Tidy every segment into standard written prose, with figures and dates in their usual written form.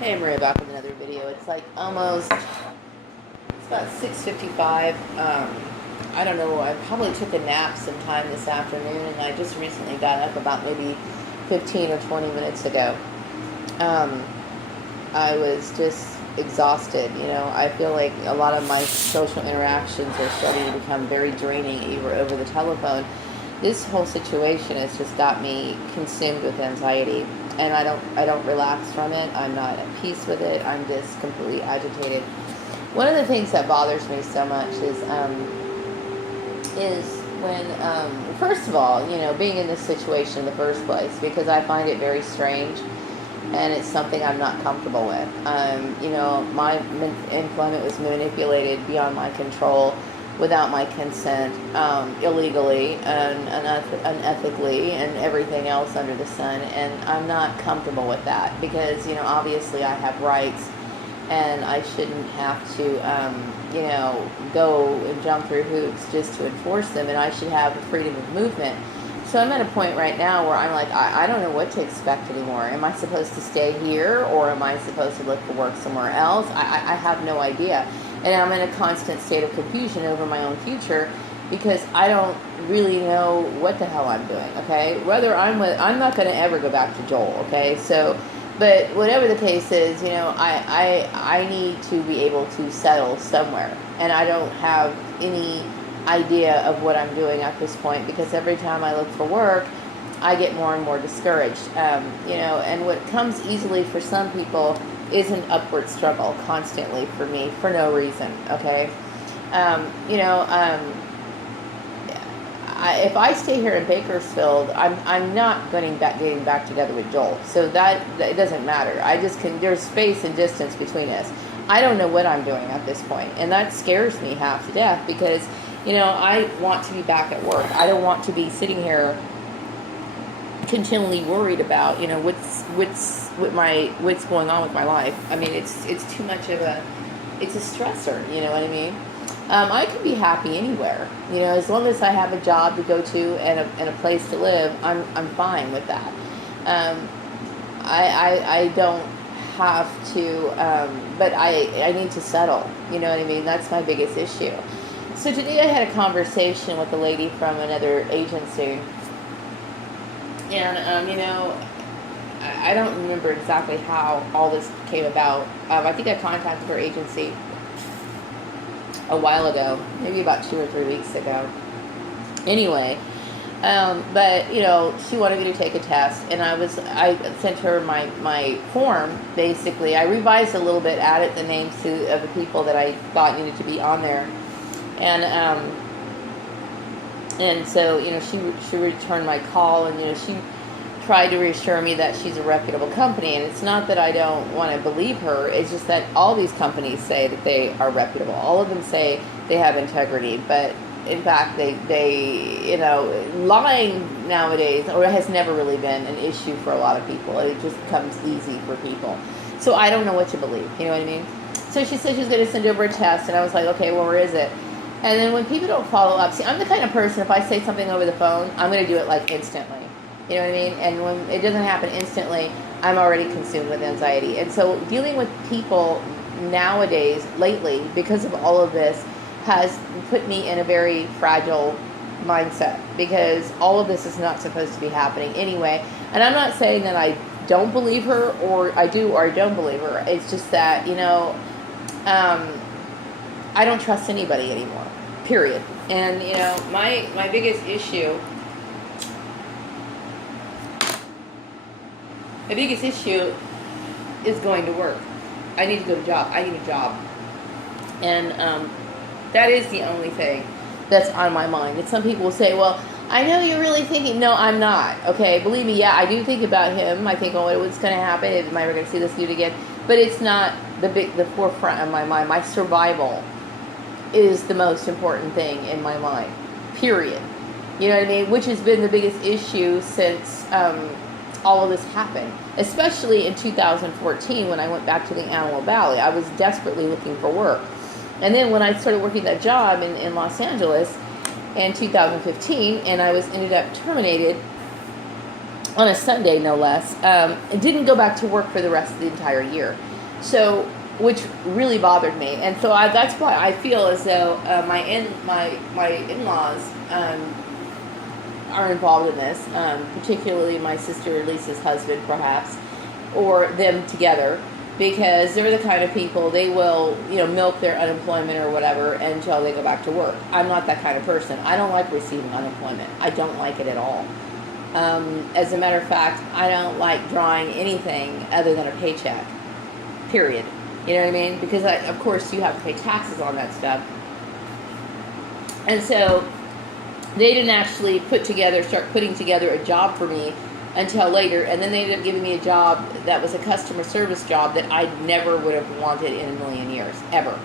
Hey, Maria, back with another video. It's like it's about 6:55. I don't know, I probably took a nap sometime this afternoon, and I just recently got up about maybe 15 or 20 minutes ago. Um, I was just exhausted, I feel like a lot of my social interactions are starting to become very draining, even over the telephone. This whole situation has just got me consumed with anxiety, and I don't relax from it. I'm not at peace with it. I'm just completely agitated. One of the things that bothers me so much is when first of all, being in this situation in the first place, because I find it very strange, and it's something I'm not comfortable with. My employment was manipulated beyond my control, without my consent, illegally and unethically, and everything else under the sun. And I'm not comfortable with that because, obviously I have rights, and I shouldn't have to, go and jump through hoops just to enforce them, and I should have the freedom of movement. So I'm at a point right now where I'm like, I don't know what to expect anymore. Am I supposed to stay here, or am I supposed to look for work somewhere else? I have no idea. And I'm in a constant state of confusion over my own future, because I don't really know what the hell I'm doing, okay? Whether I'm not going to ever go back to Joel, okay? So, but whatever the case is, I need to be able to settle somewhere. And I don't have any idea of what I'm doing at this point, because every time I look for work, I get more and more discouraged. And what comes easily for some people is an upward struggle constantly for me for no reason. Okay. If I stay here in Bakersfield, I'm not getting back together with Joel. So that it doesn't matter. There's space and distance between us. I don't know what I'm doing at this point, and that scares me half to death, because I want to be back at work. I don't want to be sitting here continually worried about, what's going on with my life. I mean, it's too much of it's a stressor. You know what I mean? I can be happy anywhere. As long as I have a job to go to and a place to live, I'm fine with that. I don't have to, but I need to settle. You know what I mean? That's my biggest issue. So today I had a conversation with a lady from another agency, and I don't remember exactly how all this came about. I think I contacted her agency a while ago, maybe about 2 or 3 weeks ago. Anyway, but she wanted me to take a test, and I sent her my form. Basically, I revised a little bit, added the names of the people that I thought needed to be on there. And so, she returned my call, and, she tried to reassure me that she's a reputable company. And it's not that I don't want to believe her. It's just that all these companies say that they are reputable. All of them say they have integrity. But, in fact, they lying nowadays, or has never really been an issue for a lot of people. It just comes easy for people. So I don't know what to believe. You know what I mean? So she said she was going to send over a test, and I was like, okay, well, where is it? And then when people don't follow up, see, I'm the kind of person, if I say something over the phone, I'm going to do it like instantly. You know what I mean? And when it doesn't happen instantly, I'm already consumed with anxiety. And so dealing with people nowadays, lately, because of all of this, has put me in a very fragile mindset, because all of this is not supposed to be happening anyway. And I'm not saying that I don't believe her, or I do or I don't believe her. It's just that, I don't trust anybody anymore, period. And, my biggest issue is going to work. I need to go to job. I need a job. And that is the only thing that's on my mind. And some people will say, well, I know you're really thinking. No, I'm not. Okay, believe me, yeah, I do think about him. I think, oh, what's going to happen? Am I ever going to see this dude again? But it's not the forefront of my mind. My survival is the most important thing in my mind, period. You know what I mean? Which has been the biggest issue since all of this happened, especially in 2014 when I went back to the Antelope Valley. I was desperately looking for work. And then when I started working that job in Los Angeles in 2015, and I ended up terminated on a Sunday, no less. I didn't go back to work for the rest of the entire year. So, which really bothered me, and so that's why I feel as though my in-laws are involved in this, particularly my sister Lisa's husband, perhaps, or them together, because they're the kind of people, they will, milk their unemployment or whatever until they go back to work. I'm not that kind of person. I don't like receiving unemployment. I don't like it at all. As a matter of fact, I don't like drawing anything other than a paycheck. Period. You know what I mean? Because of course you have to pay taxes on that stuff. And so they didn't actually start putting together a job for me until later, and then they ended up giving me a job that was a customer service job that I never would have wanted in a million years. Ever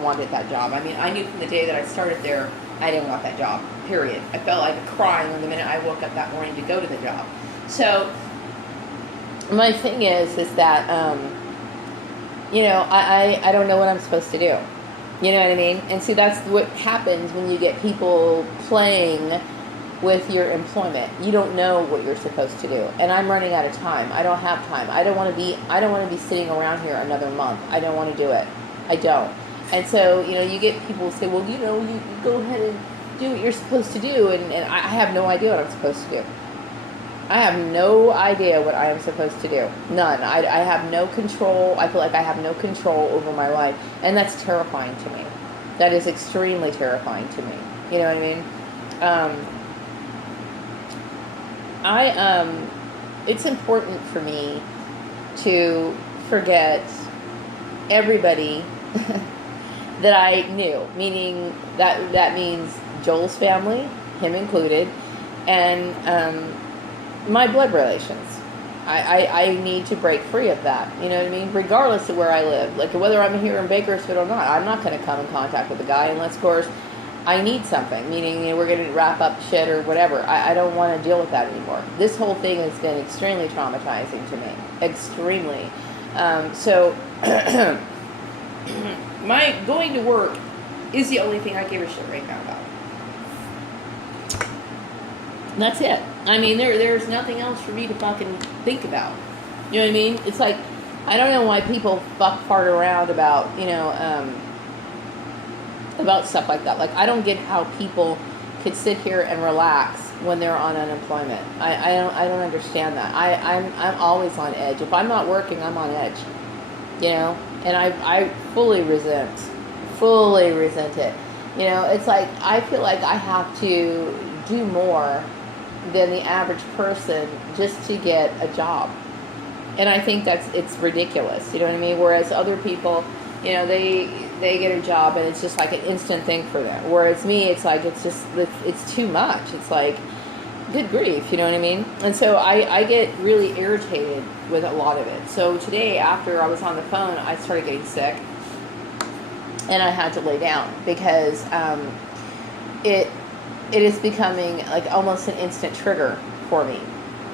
wanted that job. I mean, I knew from the day that I started there, I didn't want that job, period. I felt like crying the minute I woke up that morning to go to the job. So my thing is that, I don't know what I'm supposed to do. You know what I mean? And see, that's what happens when you get people playing with your employment. You don't know what you're supposed to do. And I'm running out of time. I don't have time. I don't want to be sitting around here another month. I don't want to do it. I don't. And so, you get people say, well, you go ahead and do what you're supposed to do. And I have no idea what I'm supposed to do. I have no idea what I am supposed to do. None. I have no control. I feel like I have no control over my life. And that's terrifying to me. That is extremely terrifying to me. You know what I mean? It's important for me to forget everybody that I knew, meaning that means Joel's family, him included, and my blood relations. I need to break free of that, you know what I mean? Regardless of where I live, like whether I'm here in Bakersfield or not, I'm not going to come in contact with the guy unless, of course, I need something, meaning we're going to wrap up shit or whatever. I don't want to deal with that anymore. This whole thing has been extremely traumatizing to me. Extremely. So, my going to work is the only thing I give a shit right now about. That's it. I mean, there's nothing else for me to fucking think about. You know what I mean? It's like, I don't know why people fart around about, about stuff like that. Like, I don't get how people could sit here and relax when they're on unemployment. I don't understand that. I'm always on edge. If I'm not working, I'm on edge. And I fully resent it. It's like, I feel like I have to do more than the average person just to get a job. And I think it's ridiculous, you know what I mean? Whereas other people, they get a job and it's just like an instant thing for them. Whereas me, it's like, it's too much. It's like, good grief, you know what I mean? And so I get really irritated with a lot of it. So today, after I was on the phone, I started getting sick. And I had to lay down because it is becoming like almost an instant trigger for me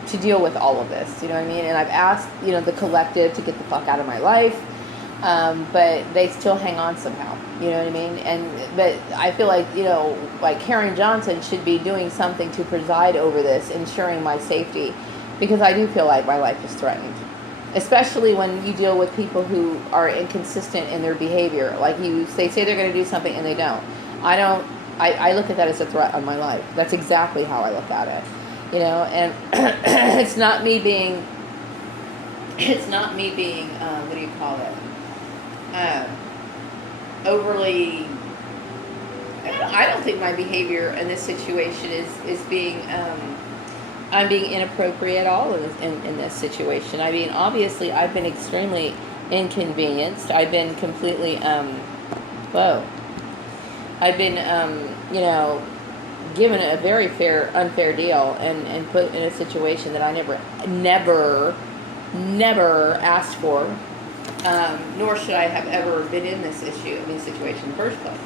to deal with all of this, you know what I mean? And I've asked, the collective to get the fuck out of my life, but they still hang on somehow, you know what I mean? But I feel like, like Karen Johnson should be doing something to preside over this, ensuring my safety, because I do feel like my life is threatened. Especially when you deal with people who are inconsistent in their behavior. Like they say they're going to do something and they don't. I look at that as a threat on my life. That's exactly how I look at it. And it's not me being, what do you call it? Overly, I don't think my behavior in this situation is being, I'm being inappropriate at all in this situation. I mean, obviously, I've been extremely inconvenienced. I've been completely, I've been, given a very unfair deal and put in a situation that I never asked for, nor should I have ever been in this situation in the first place.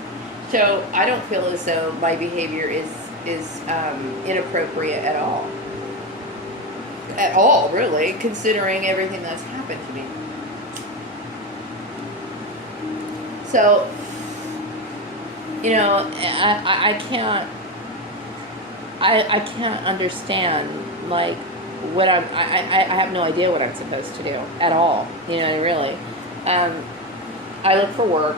So I don't feel as though my behavior is inappropriate at all. At all, really, considering everything that's happened to me. So, I can't understand, like, I have no idea what I'm supposed to do at all. You know, really. I look for work.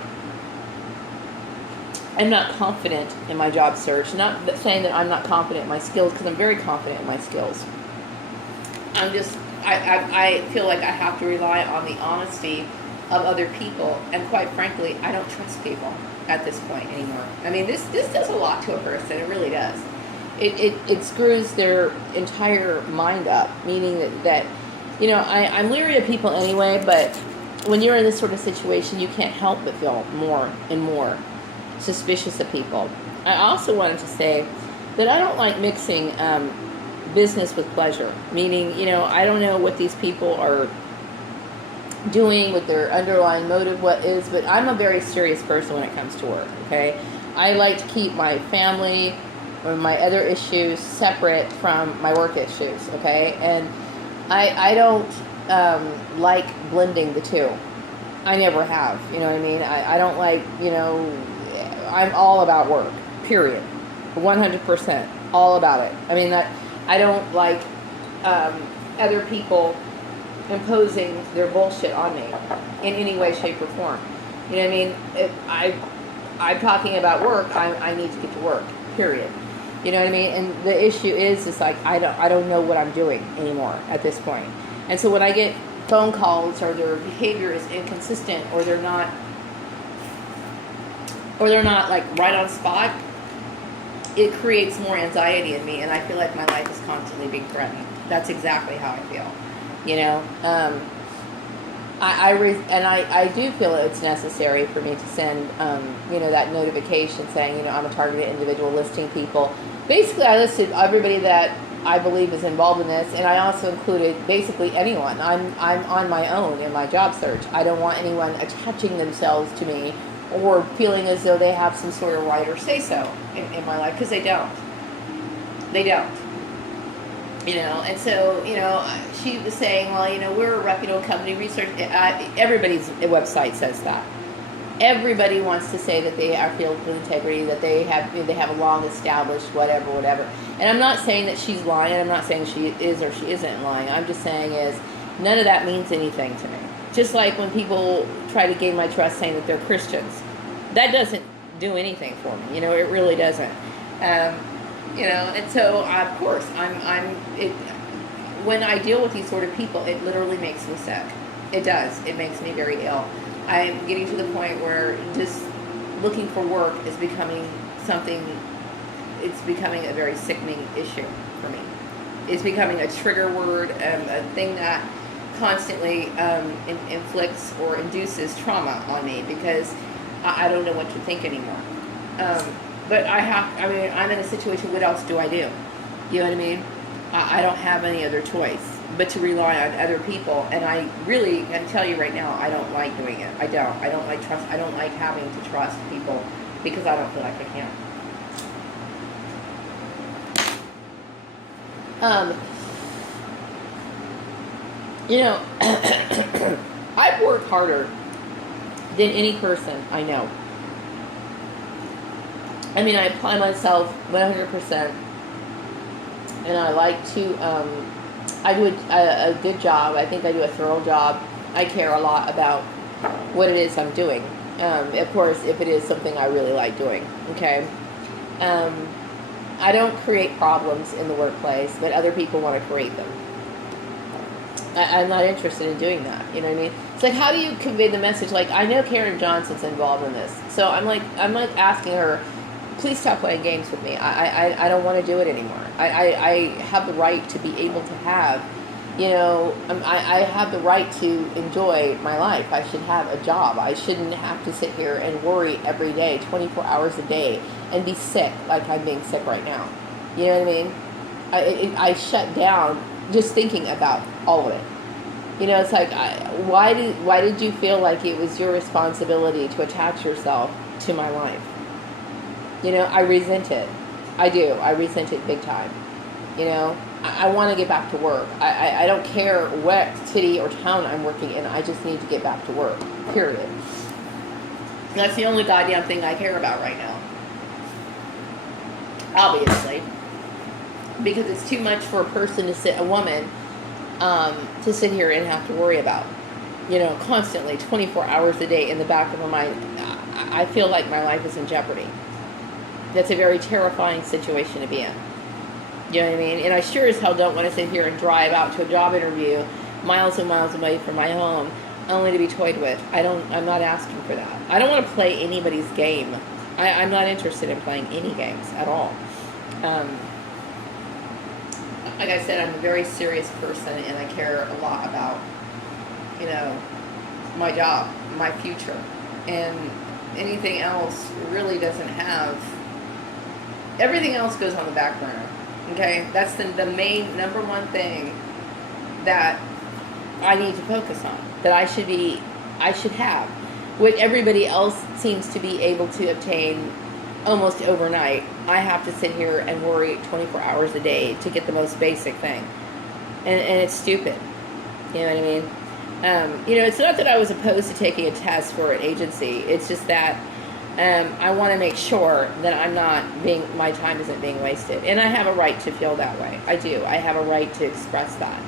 I'm not confident in my job search. Not saying that I'm not confident in my skills, because I'm very confident in my skills. I feel like I have to rely on the honesty of other people, and quite frankly, I don't trust people at this point anymore. I mean, this does a lot to a person. It really does. It screws their entire mind up, meaning that you know, I'm leery of people anyway, but when you're in this sort of situation, you can't help but feel more and more suspicious of people. I also wanted to say that I don't like mixing business with pleasure, meaning, you know, I don't know what these people are doing with their underlying motive, what is, but I'm a very serious person when it comes to work, okay? I like to keep my family or my other issues separate from my work issues, okay? And I don't like blending the two. I never have, you know what I mean? I don't like, you know, I'm all about work, period. 100%, all about it. I mean, that I don't like other people imposing their bullshit on me in any way, shape, or form. You know what I mean? I'm talking about work. I need to get to work, period. You know what I mean? And the issue is like I don't know what I'm doing anymore at this point. And so when I get phone calls or their behavior is inconsistent or they're not like right on spot, it creates more anxiety in me, and I feel like my life is constantly being threatened. That's exactly how I feel. You know, I do feel it's necessary for me to send, you know, that notification saying, you know, I'm a targeted individual, listing people. Basically, I listed everybody that I believe is involved in this, and I also included basically anyone. I'm on my own in my job search. I don't want anyone attaching themselves to me or feeling as though they have some sort of right or say so in my life, because they don't. They don't. You know, and so, you know, she was saying, well, you know, we're a reputable company, research, everybody's website says that. Everybody wants to say that they are filled with integrity, that they have a long established whatever. And I'm not saying that she's lying. I'm not saying she is or she isn't lying. I'm just saying is none of that means anything to me. Just like when people try to gain my trust saying that they're Christians. That doesn't do anything for me. You know, it really doesn't. You know, and so of course when I deal with these sort of people, it literally makes me sick. It does. It makes me very ill. I'm getting to the point where just looking for work is becoming it's becoming a very sickening issue for me. It's becoming a trigger word, a thing that constantly inflicts or induces trauma on me, because I don't know what to think anymore. But I'm in a situation, what else do I do? You know what I mean? I don't have any other choice but to rely on other people, and I really can tell you right now, I don't like doing it. I don't like trust. I don't like having to trust people, because I don't feel like I can. You know, I've worked harder than any person I know. I mean, I apply myself 100%, and I like to, I do a good job. I think I do a thorough job. I care a lot about what it is I'm doing. Of course, if it is something I really like doing, okay? I don't create problems in the workplace, but other people want to create them. I'm not interested in doing that. You know what I mean? It's like, how do you convey the message? Like, I know Karen Johnson's involved in this, so I'm like asking her, please stop playing games with me. I don't want to do it anymore. I have the right to be able to have, you know, I have the right to enjoy my life. I should have a job. I shouldn't have to sit here and worry every day, 24 hours a day, and be sick like I'm being sick right now. You know what I mean? I shut down just thinking about all of it. You know, it's like, why did you feel like it was your responsibility to attach yourself to my life? You know, I resent it. I do. I resent it big time. You know, I want to get back to work. I don't care what city or town I'm working in. I just need to get back to work, period. That's the only goddamn thing I care about right now. Obviously. because it's too much for a woman, to sit here and have to worry about, constantly 24 hours a day in the back of her mind. I feel like my life is in jeopardy. That's a very terrifying situation to be in. You know what I mean? And I sure as hell don't want to sit here and drive out to a job interview miles and miles away from my home only to be toyed with. I'm not asking for that. I don't want to play anybody's game. I'm not interested in playing any games at all. Like I said, I'm a very serious person, and I care a lot about, my job, my future, and anything else really doesn't have. Everything else goes on the back burner. Okay, that's the main number one thing that I need to focus on. That I should have, what everybody else seems to be able to obtain almost overnight. I have to sit here and worry 24 hours a day to get the most basic thing, and it's stupid. You know what I mean? It's not that I was opposed to taking a test for an agency. It's just that I want to make sure that my time isn't being wasted, and I have a right to feel that way. I do. I have a right to express that.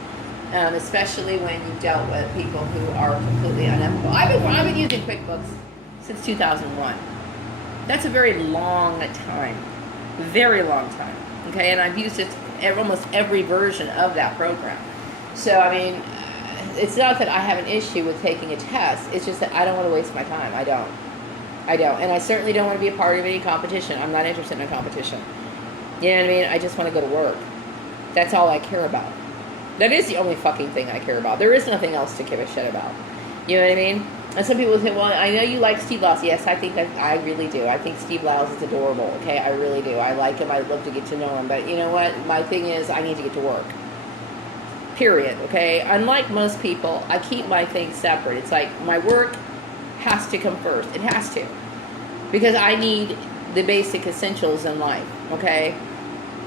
Especially when you've dealt with people who are completely unethical. I've been using QuickBooks since 2001. That's a very long time. Very long time. Okay, and I've used it almost every version of that program. So, it's not that I have an issue with taking a test. It's just that I don't want to waste my time. I don't. And I certainly don't want to be a part of any competition. I'm not interested in a competition. You know what I mean? I just want to go to work. That's all I care about. That is the only fucking thing I care about. There is nothing else to give a shit about. You know what I mean? And some people say, well, I know you like Steve Lyles. Yes, I think I really do. I think Steve Lyles is adorable. Okay, I really do. I like him. I'd love to get to know him. But you know what? My thing is I need to get to work. Period. Okay? Unlike most people, I keep my things separate. It's like my work has to come first. It has to. Because I need the basic essentials in life. Okay?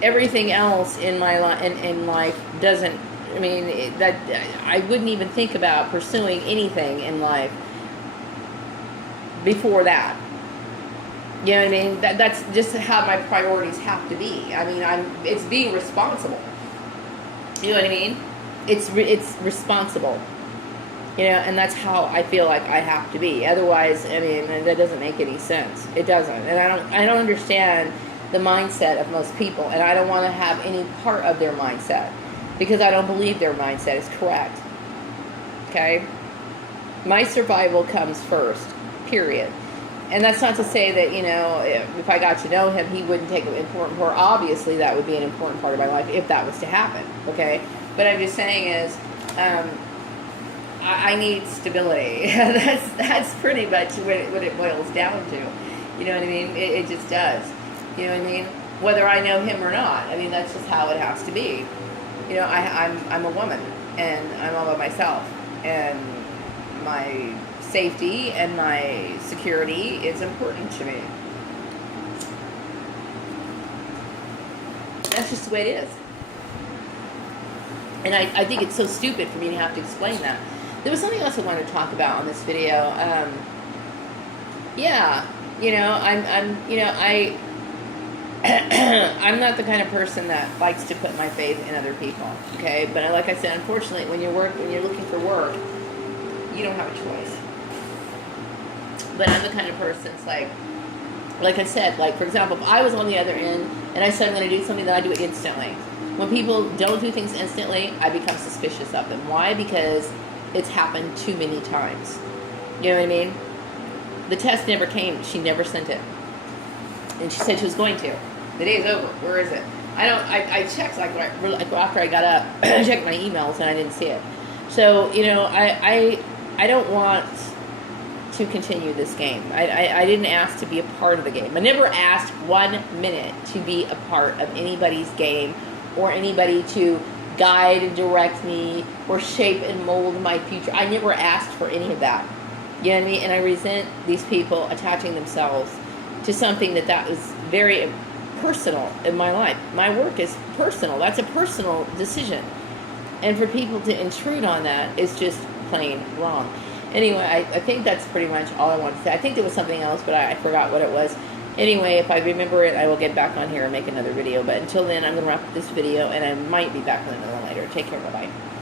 Everything else in my in life doesn't. I wouldn't even think about pursuing anything in life before that. You know what I mean? That's just how my priorities have to be. It's being responsible. You know what I mean? It's responsible. And that's how I feel like I have to be. Otherwise, that doesn't make any sense. It doesn't. And I don't understand the mindset of most people, and I don't want to have any part of their mindset. Because I don't believe their mindset is correct. Okay? My survival comes first. Period. And that's not to say that, if I got to know him, he wouldn't take an important part. Obviously, that would be an important part of my life if that was to happen. Okay? But I'm just saying is, I need stability. That's pretty much what it boils down to. You know what I mean? It just does. You know what I mean? Whether I know him or not. That's just how it has to be. I'm a woman, and I'm all by myself, and my safety and my security is important to me. That's just the way it is. And I think it's so stupid for me to have to explain that. There was something else I wanted to talk about on this video. I'm not the kind of person that likes to put my faith in other people, okay? But like I said, unfortunately, when you're looking for work, you don't have a choice. But I'm the kind of person that's like I said, for example, if I was on the other end and I said I'm going to do something, then I do it instantly. When people don't do things instantly, I become suspicious of them. Why? Because it's happened too many times. You know what I mean? The test never came. She never sent it. And she said she was going to. The day is over. Where is it? I checked after I got up, I checked my emails and I didn't see it. So, I don't want to continue this game. I didn't ask to be a part of the game. I never asked 1 minute to be a part of anybody's game or anybody to guide and direct me or shape and mold my future. I never asked for any of that. You know what I mean? And I resent these people attaching themselves to something that was very personal in my life. My work is personal. That's a personal decision. And for people to intrude on that is just plain wrong. Anyway, I think that's pretty much all I wanted to say. I think there was something else, but I forgot what it was. Anyway, if I remember it, I will get back on here and make another video. But until then, I'm going to wrap up this video, and I might be back with another one later. Take care. Bye-bye.